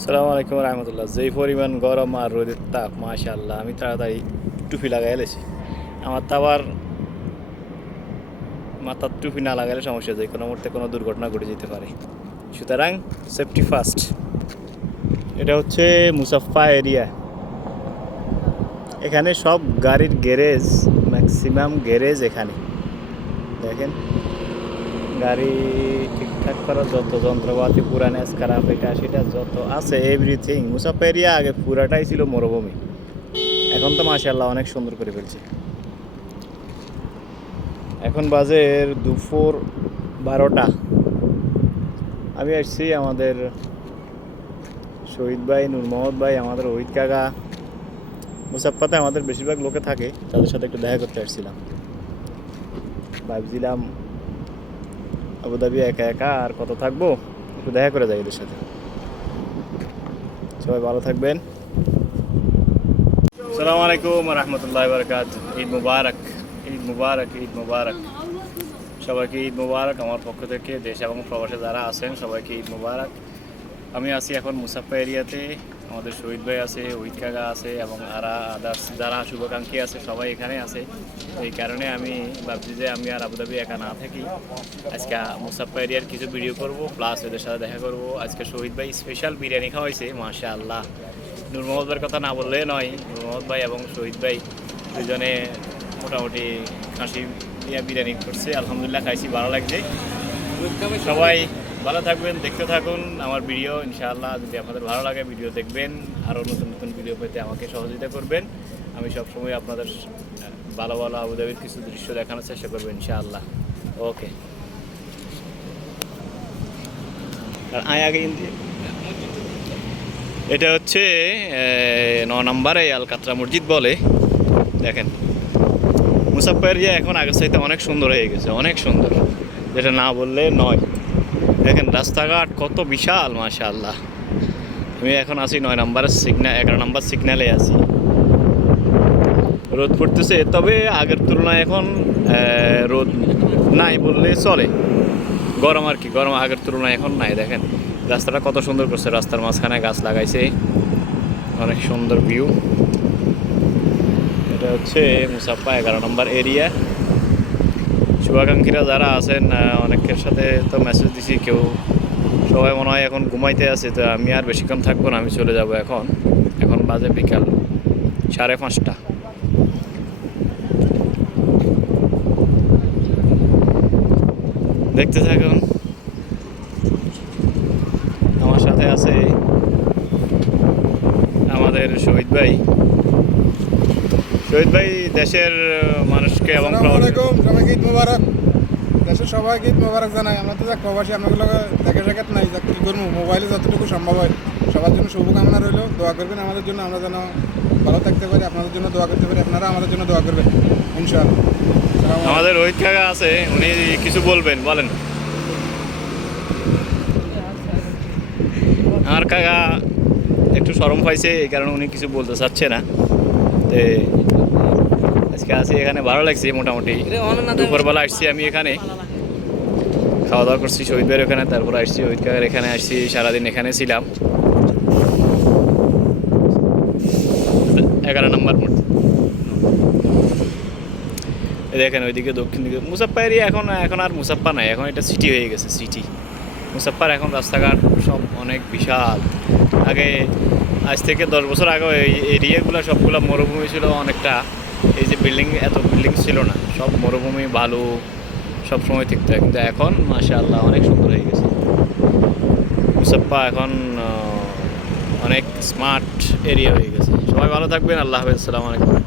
আসসালামু আলাইকুম রহমতুল্লাহ। যেই পরিমাণ গরম আর রোদের তাপ, মাশাআল্লাহ, আমি তাড়াতাড়ি টুপি লাগাই এলেছি। আমার তো আবার মাথার টুপি না লাগালে সমস্যা, যে কোনো মুহূর্তে কোনো দুর্ঘটনা ঘটে যেতে পারে, সুতরাং সেফটি ফার্স্ট। এটা হচ্ছে মুসাফা এরিয়া। এখানে সব গাড়ির গ্যারেজ, ম্যাক্সিমাম গ্যারেজ এখানে দেখেন। গাড়ি ঠিকঠাক করার যত যন্ত্রপাতি, পুরানো স্ক্র্যাপ এটা সেটা যত আছে, এভরিথিং। মুসাফা এরিয়া আগে পুরাটাই ছিল মরুভূমি, এখন তো মাশাআল্লাহ অনেক সুন্দর করে ফেলছে। এখন বাজে দুপুর 12টা। আমি আসছি আমাদের শহীদ ভাই, নূর মোহাম্মদ ভাই, আমাদের ওহিদ কাকা। মুসাফাতে আমাদের বেশিরভাগ লোকে থাকে, তাদের সাথে একটু দেখা করতে আসছিলাম। ভাবছিলাম আবুধাবি একা একা আর কত থাকবো, একটু দেখা করে যাই এদের সাথে। সবাই ভালো থাকবেন। আসসালামু আলাইকুম রহমতুল্লাহ বারকাত। ঈদ মুবারক, ঈদ মুবারক, ঈদ মুবারক। সবাইকে ঈদ মুবারক আমার পক্ষ থেকে। দেশ এবং প্রবাসে যারা আছেন সবাইকে ঈদ মুবারক। আমি আছি এখন মুসাফা এরিয়াতে। আমাদের শহীদ ভাই আছে, ওহিদ কাকা আছে এবং আদার্স যারা শুভাকাঙ্ক্ষী আছে সবাই এখানে আছে। এই কারণে আমি ভাবছি যে আমি আর আবুধাবি একা না থাকি, আজকে মুসাফা এরিয়ার কিছু ভিডিও করব, প্লাস এদের সাথে দেখা করব। আজকে শহীদ ভাই স্পেশাল বিরিয়ানি খাওয়াইছে, মাশাআল্লাহ। নূর মোহাম্মদ ভাইয়ের কথা না বললে নয়। নূর মোহাম্মদ ভাই এবং শহীদ ভাই দুজনে মোটামুটি খাসি বিরিয়ানি করছে, আলহামদুলিল্লাহ খাইছি, ভালো লাগছে। সবাই ভালো থাকবেন, দেখতে থাকুন আমার ভিডিও ইনশাআল্লাহ। যদি আপনাদের ভালো লাগে ভিডিও দেখবেন, আরও নতুন নতুন ভিডিও পেতে আমাকে সহযোগিতা করবেন। আমি সবসময় আপনাদের ভালো ভালো আবুধাবির কিছু দৃশ্য দেখানোর চেষ্টা করবো ইনশাআল্লাহ। ওকে। আর আগে এটা হচ্ছে 9 নম্বরে আলকাতরা মসজিদ বলে। দেখেন মুসাফা এরিয়া এখন আগের চাইতে অনেক সুন্দর হয়ে গেছে, অনেক সুন্দর, যেটা না বললে নয়। দেখেন রাস্তাঘাট কত বিশাল, মাশাআল্লাহ। আমি এখন আছি 9 নম্বরের সিগন্যাল, 11 নম্বর সিগন্যালে আছি। রোদ পড়তেছে, তবে আগের তুলনায় এখন রোদ নাই বললে চলে। গরম আর কি, গরম আগের তুলনায় এখন নাই। দেখেন রাস্তাটা কত সুন্দর করছে, রাস্তার মাঝখানে গাছ লাগাইছে, অনেক সুন্দর ভিউ। এটা হচ্ছে মুসাফা 11 নম্বর এরিয়া। শুভাকাঙ্ক্ষীরা যারা আছেন অনেকের সাথে তো মেসেজ দিছি, কেউ সবাই মনে হয় এখন ঘুমাইতে আছে। তো আমি আর বেশিক্ষণ থাকবো না, আমি চলে যাব এখন। এখন বাজে বিকাল 5:30। দেখতে থাকুন, আমার সাথে আছে আমাদের শহীদ ভাই। শহীদ ভাই দেশের মানুষকে এবং সবাইকে ঈদ মোবারক। দেশের সবাইকে ঈদ মোবারক জানাই। আমরা তো যাক প্রবাসী, আপনাগুলো দেখা সাক্ষাৎ নাই, যা কী করবো, মোবাইলে যতটুকু সম্ভব হয় সবার জন্য শুভকামনা রইল। দোয়া করবেন আমাদের জন্য, আমরা যেন ভালো থাকতে পারি, আপনাদের জন্য দোয়া করতে পারি, আপনারা আমাদের জন্য দোয়া করবেন ইনশাআল্লাহ। আমাদের রোহিত কাকা আছে, উনি কিছু বলবেন, বলেন। আমার কাকা একটু শরম পাইছে, এই কারণে উনি কিছু বলতে চাচ্ছে না। তো আজকে আসি এখানে, ভালো লাগছে মোটামুটি। দুপুরবেলা আসছি আমি এখানে, খাওয়া দাওয়া করছি শহীদ ভাইয়ের ওখানে, তারপর আসছি ওহিদ কাকার এখানে, আসছি সারাদিন এখানে ছিলাম। 11 নম্বর মূর্তি দেখেন, ওইদিকে দক্ষিণ দিকে মুসাফা এরিয়া। এখন আর মুসাফা নাই, এখন এটা সিটি হয়ে গেছে, সিটি। মুসাফার এখন রাস্তাঘাট সব অনেক বিশাল। আগে আজ থেকে 10 বছর আগে এই এরিয়াগুলো সবগুলো মরুভূমি ছিল অনেকটা। এই যে বিল্ডিং, এত বিল্ডিং ছিল না, সব মরুভূমি, বালু সব সময় থাকতো। কিন্তু এখন মাশাআল্লাহ অনেক সুন্দর হয়ে গেছে মুসাফা, এখন অনেক স্মার্ট এরিয়া হয়ে গেছে। সবাই ভালো থাকবেন, আল্লাহ হাফেজ, আসসালামু আলাইকুম।